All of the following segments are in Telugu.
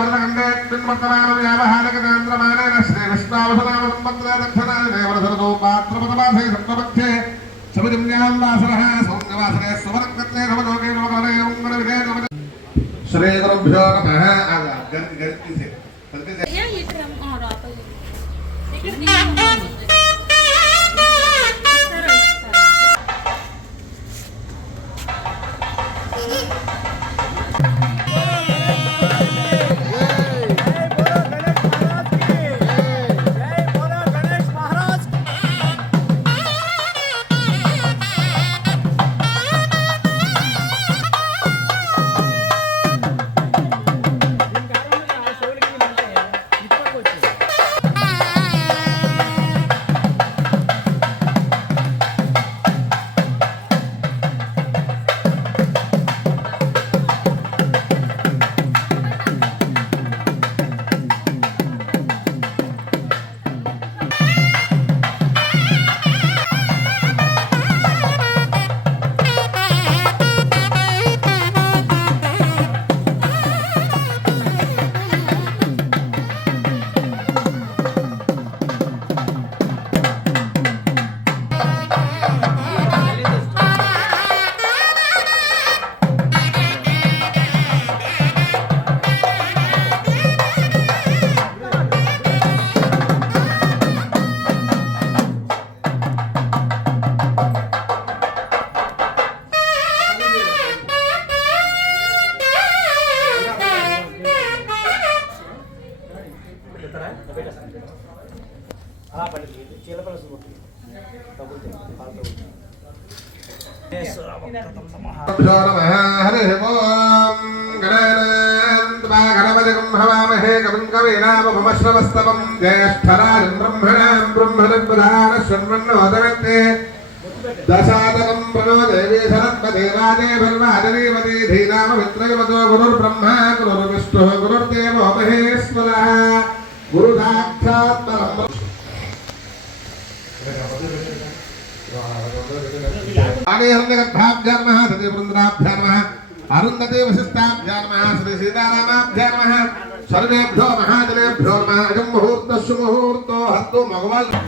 భారతవర్షే వర్ణకండే త్రిన్వర్తమాన వ్యావహారికతేంద్రమానేన శ్రీకృష్ణావసనామ సంపత్రే దక్షిణాయ దేవరసరతో పాత్రపదమాసే సప్తపక్షే సముజమ్యాం వాసరః సౌమ్యవాసరే సువర్ణకత్రే నవలోకే నవకలే ఉంగర విదే నవ శ్రీగురుభ్యో నమః ఆగా గర్తి అలా పండింది చీలపల్లి సుమూర్తి గణపతిమహే కవిం కవీనామశ్రవస్తవం జ్యేష్ఠరాజం బ్రహ్మణాం బ్రహ్మణుద్ధాన శృణ్వన్నోదరతే దశాదనం ప్రణో దేవీ సరత్మదేవాదే భర్వాదరీమతి ధీనామ మిత్రయమతో గురుర్బ్రహ్మ గురుర్విష్ణు గురుర్దేవో మహేశ్వర గురు సాక్షాత్ పరం ఆనేహంగర్భాభ్యాం నమః సతి బృందాభ్యాం నమః అరుంధతి వశిష్టాభ్యాం నమః శ్రీ సీతారామాభ్యాం నమః సర్వేభ్యో మహాజనేభ్యో నమః అజం ముహూర్త సుముహూర్తో హస్తు మగవాళ్ళు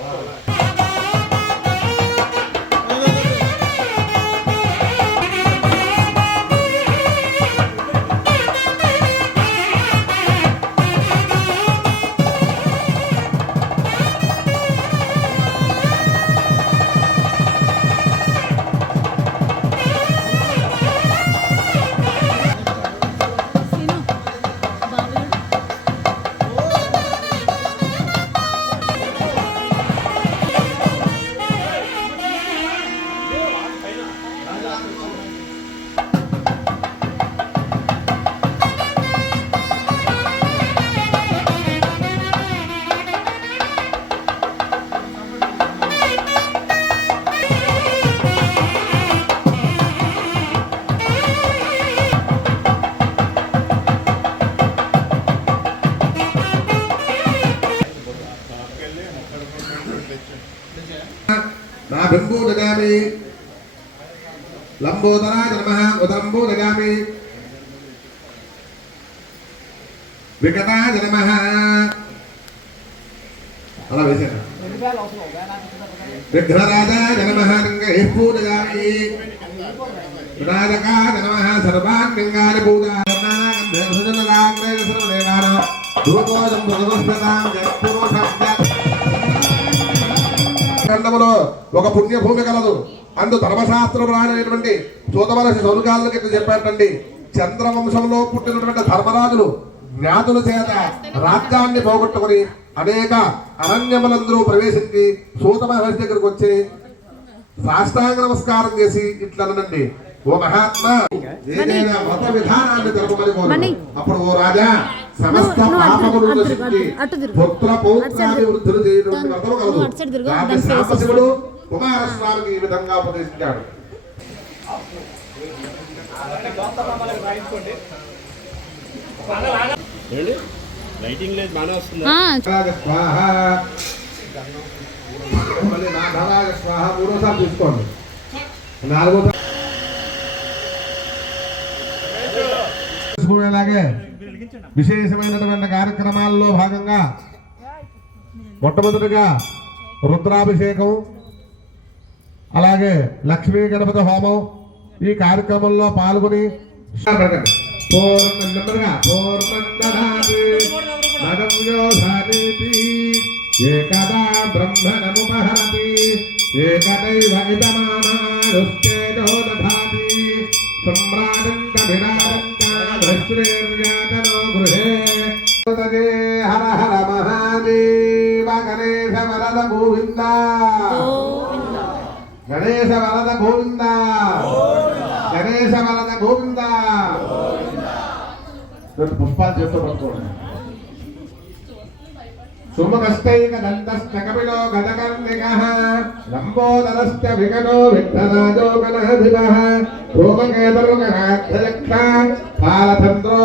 లంబోదరాయ నమ ఉదంబు దదామి వికటాయ నమః అలా వేసాను విఘ్నరాజాయ నమ పూజయామి వినాయకాయ నమః సర్వాన్ లింగాని ఖండములో ఒక పుణ్యభూమి కలదు. అందు ధర్మశాస్త్రం రానటువంటి సౌనకాలకు ఇట్లా చెప్పాటండి చంద్రవంశంలో పుట్టినటువంటి ధర్మరాజులు జ్ఞాతుల చేత రాజ్యాన్ని పోగొట్టుకుని అనేక అరణ్యములందరూ ప్రవేశించి సూత మహర్షి దగ్గరకు వచ్చి సాష్టాంగ నమస్కారం చేసి ఇట్లా అనండి. ఓ మహాత్మా ఏదైనా మత విధానాన్ని తెలుపమని. అప్పుడు ఓ రాజా సమస్త పాపములు అటు తిరుగు, నశించి అటు తిరుగు. పుత్ర అటు సైడ్ పౌత్రాది తిరుగు. వృద్ధులు చేయటువంటి కలదు కాబట్టి శాంబశివుడు కుమారస్వామికి ఈ విధంగా ఉపదేశించాడు. లైటింగ్ లేదు బాగానే వస్తుంది నాగరాజ స్వాహ. మూడోసారి తీసుకోండి నాలుగోసారి అలాగే. విశేషమైనటువంటి కార్యక్రమాల్లో భాగంగా మొట్టమొదటిగా రుద్రాభిషేకం అలాగే లక్ష్మీ గణపతి హోమం ఈ కార్యక్రమంలో పాల్గొని ఏకదా బ్రహ్మణముపహరతి ఏకదైవ ఇదమానాయుస్తేజో దధాతి సమ్రాజంత విరాజంత భ్రశ్రేర్యాతనో గృహే హర హర మహాదేవ గణేశ వరద గోవింద గణేశ వరద గోవింద గణేశ వరద గోవింద పుష్పాలు చేస్తూ పట్టుకోండి సుమకస్తైక దంతశ్చ కపిలో గదకర్ణికః లంబోదరశ్చ వికటో విఠ్ఠరాజో గణాధిపः భూమకేతరుగణాధ్యక్ష బాలచంద్రో